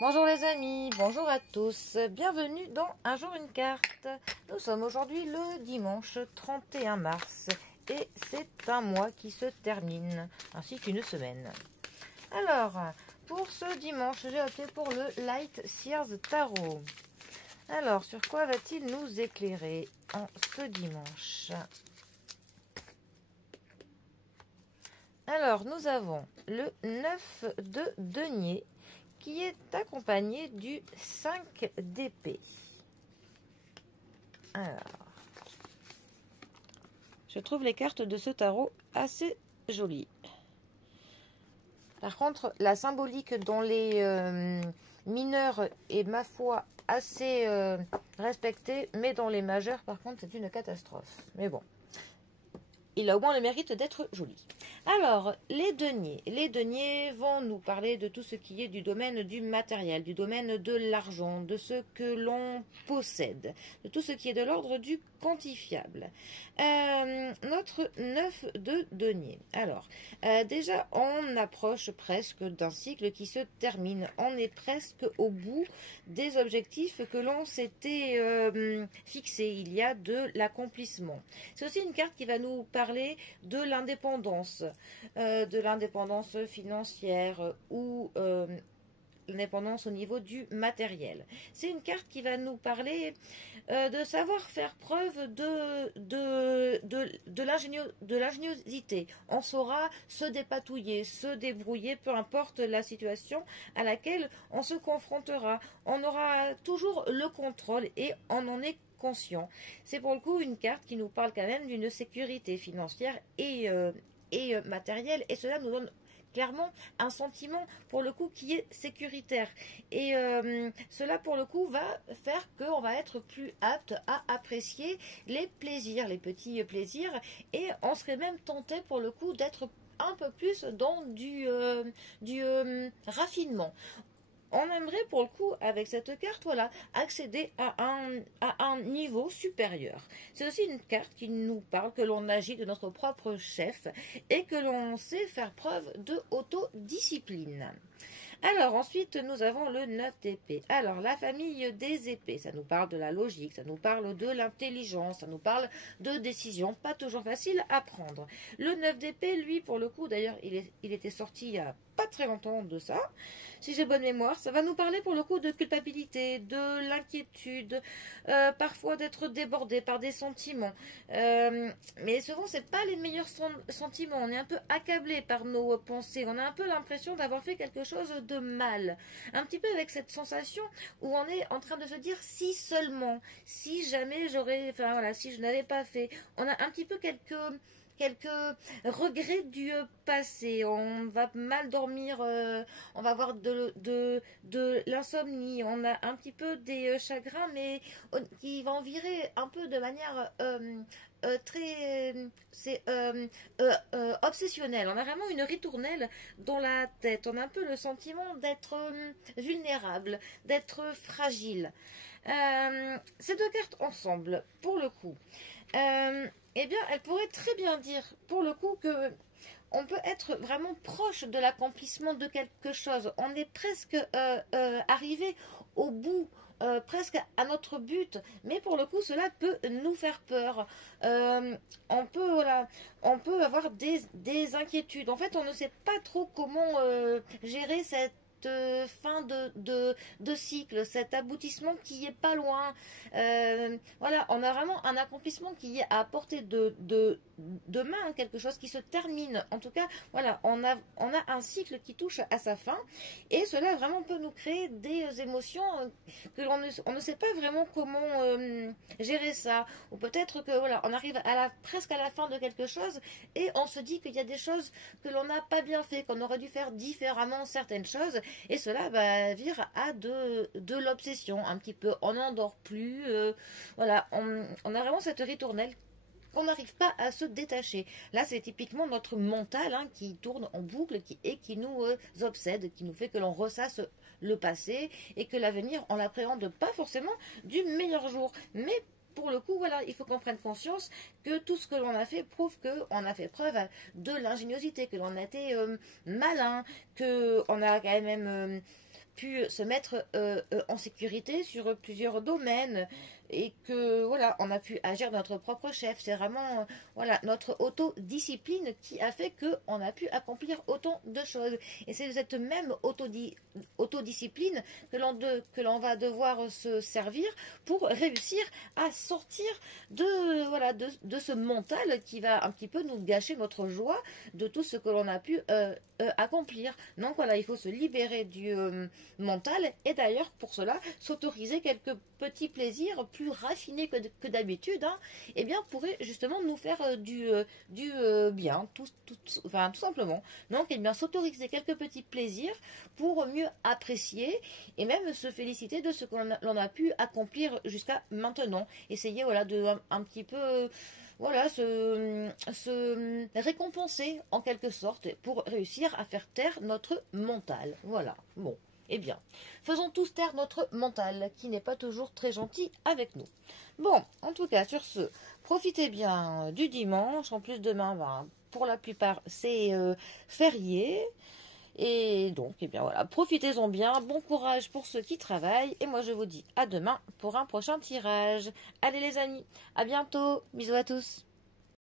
Bonjour les amis, bonjour à tous, bienvenue dans Un jour une carte. Nous sommes aujourd'hui le dimanche 31 mars et c'est un mois qui se termine, ainsi qu'une semaine. Alors, pour ce dimanche, j'ai opté pour le Light Sears Tarot. Alors, sur quoi va-t-il nous éclairer en ce dimanche? Alors, nous avons le 9 de denier qui est accompagné du 5 d'épée. Alors, je trouve les cartes de ce tarot assez jolies. Par contre, la symbolique dans les mineurs est, ma foi, assez respectée, mais dans les majeurs, par contre, c'est une catastrophe. Mais bon, il a au moins le mérite d'être joli. Alors, les deniers vont nous parler de tout ce qui est du domaine du matériel, du domaine de l'argent, de ce que l'on possède, de tout ce qui est de l'ordre du quantifiable. Notre 9 de denier. Alors, déjà, on approche presque d'un cycle qui se termine. On est presque au bout des objectifs que l'on s'était fixés. Il y a de l'accomplissement. C'est aussi une carte qui va nous parler de l'indépendance financière ou l'indépendance au niveau du matériel. C'est une carte qui va nous parler de savoir faire preuve de l'ingéniosité. On saura se dépatouiller, se débrouiller, peu importe la situation à laquelle on se confrontera. On aura toujours le contrôle et on en est conscient. C'est pour le coup une carte qui nous parle quand même d'une sécurité financière et matérielle, et cela nous donne clairement un sentiment pour le coup qui est sécuritaire, et cela pour le coup va faire qu'on va être plus apte à apprécier les plaisirs, les petits plaisirs, et on serait même tenté pour le coup d'être un peu plus dans du raffinement. On aimerait pour le coup, avec cette carte, voilà, accéder à un niveau supérieur. C'est aussi une carte qui nous parle que l'on agit de notre propre chef et que l'on sait faire preuve de autodiscipline. Alors ensuite, nous avons le 9 d'épée. Alors, la famille des épées, ça nous parle de la logique, ça nous parle de l'intelligence, ça nous parle de décisions pas toujours faciles à prendre. Le 9 d'épée, lui, pour le coup, d'ailleurs, il était sorti il y a pas très longtemps de ça, si j'ai bonne mémoire, ça va nous parler pour le coup de culpabilité, de l'inquiétude, parfois d'être débordé par des sentiments, mais souvent c'est pas les meilleurs sentiments. On est un peu accablé par nos pensées, on a un peu l'impression d'avoir fait quelque chose de mal, un petit peu avec cette sensation où on est en train de se dire si seulement, si jamais j'aurais, enfin voilà, si je n'avais pas fait. On a un petit peu quelques regrets du passé. On va mal dormir, on va avoir de l'insomnie, on a un petit peu des chagrins, mais qui vont virer un peu de manière très obsessionnelle. On a vraiment une ritournelle dans la tête. On a un peu le sentiment d'être vulnérable, d'être fragile. Ces deux cartes ensemble, pour le coup, eh bien, elle pourrait très bien dire, pour le coup, que on peut être vraiment proche de l'accomplissement de quelque chose. On est presque arrivé au bout, presque à notre but, mais pour le coup, cela peut nous faire peur. On peut avoir des inquiétudes. En fait, on ne sait pas trop comment gérer cette fin de cycle, cet aboutissement qui est pas loin. Voilà, on a vraiment un accomplissement qui est à portée de main, quelque chose qui se termine. En tout cas, voilà, on a un cycle qui touche à sa fin, et cela vraiment peut nous créer des émotions que on ne sait pas vraiment comment gérer ça. Ou peut-être que voilà, on arrive presque à la fin de quelque chose et on se dit qu'il y a des choses que l'on n'a pas bien fait, qu'on aurait dû faire différemment certaines choses. Et cela vire à de l'obsession un petit peu. On n'en dort plus. Voilà, on a vraiment cette ritournelle qu'on n'arrive pas à se détacher. Là, c'est typiquement notre mental qui tourne en boucle et qui nous obsède, qui nous fait que l'on ressasse le passé et que l'avenir, on l'appréhende pas forcément du meilleur jour. Mais pour le coup, voilà, il faut qu'on prenne conscience que tout ce que l'on a fait prouve qu'on a fait preuve de l'ingéniosité, que l'on a été malin, qu'on a quand même pu se mettre en sécurité sur plusieurs domaines et que voilà, on a pu agir notre propre chef. C'est vraiment voilà notre autodiscipline qui a fait que on a pu accomplir autant de choses. Et c'est de cette même autodiscipline que l'on va devoir se servir pour réussir à sortir de voilà de ce mental qui va un petit peu nous gâcher notre joie de tout ce que l'on a pu accomplir. Donc voilà, il faut se libérer du mental et d'ailleurs pour cela s'autoriser quelques petits plaisirs plus raffinés que d'habitude, hein, et bien pourrait justement nous faire du bien, enfin, tout simplement. Donc eh bien s'autoriser quelques petits plaisirs pour mieux apprécier et même se féliciter de ce que l'on a pu accomplir jusqu'à maintenant. Essayer voilà de un petit peu voilà, se récompenser en quelque sorte pour réussir à faire taire notre mental. Voilà, bon, eh bien, faisons tous taire notre mental qui n'est pas toujours très gentil avec nous. Bon, en tout cas, sur ce, profitez bien du dimanche. En plus, demain, ben, pour la plupart, c'est férié. Et donc, eh bien voilà, profitez-en bien, bon courage pour ceux qui travaillent, et moi je vous dis à demain pour un prochain tirage. Allez les amis, à bientôt, bisous à tous.